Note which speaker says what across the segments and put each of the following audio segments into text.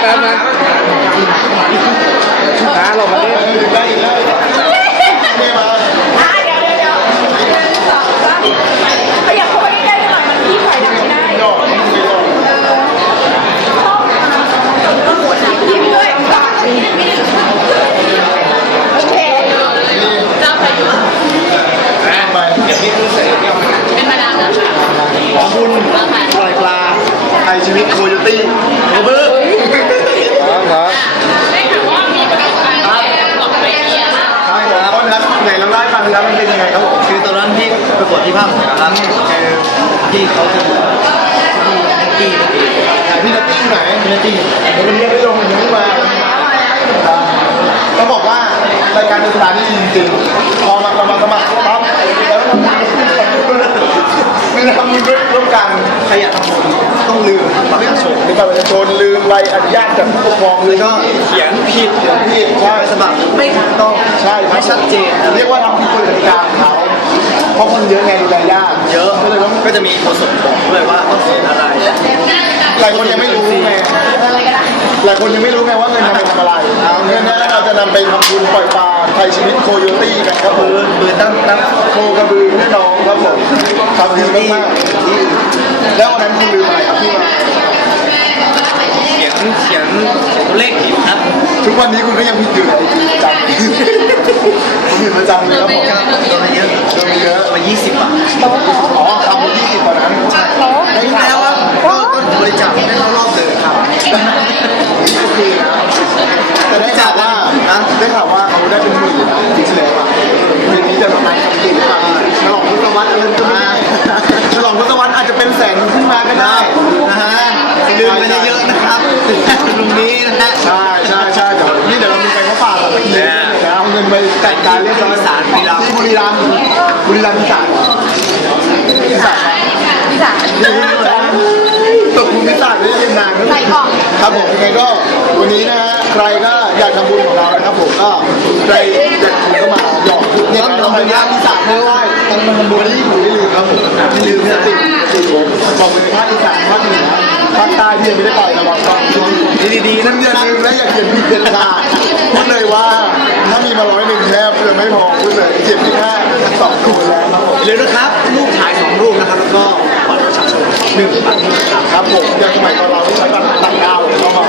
Speaker 1: ป๊บนะเรามาเล่นได้อีกแล้วไม่มา
Speaker 2: เดี๋ยวขยับเข้าไปใกล้ๆหน่อยมันที่ถอยหลังไม่ได้ยิ้มด้วยโอเคเจ้าพายุ
Speaker 1: ไปเก็บที่ตู้เสร็จ
Speaker 2: เป็นมาดามนะคะ
Speaker 1: ขอบคุณปล่อยปลาไทยชีวิตโคโยตี้โรเบิร์ตครับ
Speaker 2: ได้ข่าวว่ามีประกาศของไปเดียนะ
Speaker 1: ใช่ครับต้นครับไหนเราได้ฟังแล้วมันเป็นยังไงครับผม
Speaker 3: คือตอนนั้นที่ประกวดที่ภาคเหนือครับคือที่เขาจะที่
Speaker 1: พี่นัตตี้ไหน
Speaker 3: ที่นัตตี้
Speaker 1: เดี๋ยววันนี้ได้ลงอย่างนี้มาต้องบอกว่ารายการเป็นสถานที่จริงๆพอมาเรามาสมัครครับแล้วเราทำมือด้วยร่วมกัน
Speaker 3: ใครอยากทำบุญต้องลืมบัตรประชาชน
Speaker 1: มีบัตรประชาชนลืมใบอนุญาตจากผู้ปกครองเลยก็
Speaker 3: เขียนผิด
Speaker 1: ที่ใช่
Speaker 3: สมัครไม่ถูกต้อง
Speaker 1: ใช่ไม่ชัดเจนเรียกว่าทำผิดกฎกติกาของเขาเพราะคนเยอะไงดูแลยาก
Speaker 3: เยอะก็จะมีโฆษกบอกด้วยว่าต้องเขียนอะไร
Speaker 1: หลายคนยังไม่รู้ไงหลายคนยังไม่รู้ไงว่าเงินนำไปทำอะไรเงินนี้เราจะนำไปทำบุญปล่อยปลาไทยชีวิตโคโยตี้กันครับผม
Speaker 3: มือตั้ง
Speaker 1: โคกระบือแม่น้องครับผมทำดีมากๆแล้ววันนั้นคุณลืมอะไรครับพี่มา
Speaker 3: เขียนตัวเลขผิดครับ
Speaker 1: ทุกวันนี้คุณก็ยังผิดอยู่เลยประจำผมผิดประจำเลยครับผม
Speaker 3: โดนไปเยอะ
Speaker 1: โดนเยอะ
Speaker 3: มา20 บาท
Speaker 1: อ๋อทำไป20ตอนนั้นใช่ได้
Speaker 3: นี่
Speaker 1: ข่า
Speaker 3: แล้ว ว
Speaker 1: ว่า
Speaker 3: ว่าก็บริจาคให้เขารอบเดิมครับ
Speaker 1: โอเคนะแต่ได้ข่าวว่าได้ข่าวว่าเขาได้เป็นหมื่นปีที่แล้วอ่ะปีนี้จะประมาณทำจริงหรือเปล่าฉลองทศวรรษอะไรก็ไม่ได้ฉลองทศวรรษอาจจะเป็นแสนขึ้นมาก็ได้
Speaker 3: นะฮะลืมไปเยอะๆนะครับตรงนี้นะฮะ
Speaker 1: ใช่เดี๋ยวนี่เดี๋ยวเรามีไปเขาฝากแบบนี้แล้วเอาเงินไปจัดการเรียบร้อย ที่บุรีรัมย์อีสานตกภูมิศาสตร์ได้ยังนานครับผมยังไงก็วันนี้นะฮะใครก็อยากทำบุญของเรานะครับผมก็ใครอยากทำก็มาหยอกเนี่ยเราทำงานอีสานไม่ได้ต้องมาทำบุญที่อยู่ไม่ลืมครับผมไม่ลืมนะติดผมบอกเลยภาคอีสานภาคเหนือภาคใต้ที่ยังไม่ได้ไประวังฟังดีๆนั่นอย่าลืมและอย่าเขียนผิดเด็ดขาดพูดเลยว่าถ้ามีมา100แทบจะไม่พอพูดเลยเขียนผิดแค่2 ตัวแล้วครับผม
Speaker 3: อย่าลืมนะครับรูปถ่าย2 รูปนะครับแล้วก็บัตรประชาชน1 บัตร
Speaker 1: ครับผมอย่างสมัยตอนเราใช้บัตรต่างดาวเข้ามา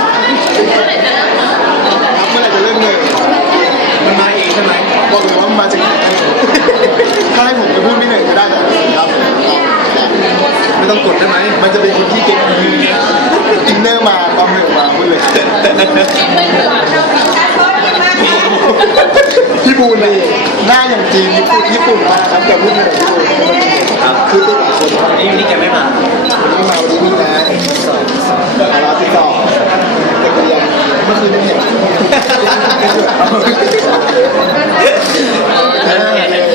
Speaker 1: ครับเมื่อไหร่จะเริ่มเงิน
Speaker 3: มันมาเองใช่ไหม
Speaker 1: บอกเลยว่ามันมาจากไหนถ้าให้ผมจะพูดไม่เหนื่อยก็ได้แต่ครับ
Speaker 3: ไม่ต้องกดได้ไหม
Speaker 1: มันจะเป็นคนที่เก่งอินเนอร์มาความเหนื่อยมาพูดเลยพี่บูนเลยหน้าอย่างจีนญี่ปุ่นมาครับแต่พูดเหนื่อยคือตัวคน
Speaker 3: นี่แกไม่มา
Speaker 1: วันนี้มาวันนี้มีนะเราติดต่อแต่ก็ยังเมื่อคืนยังเห็น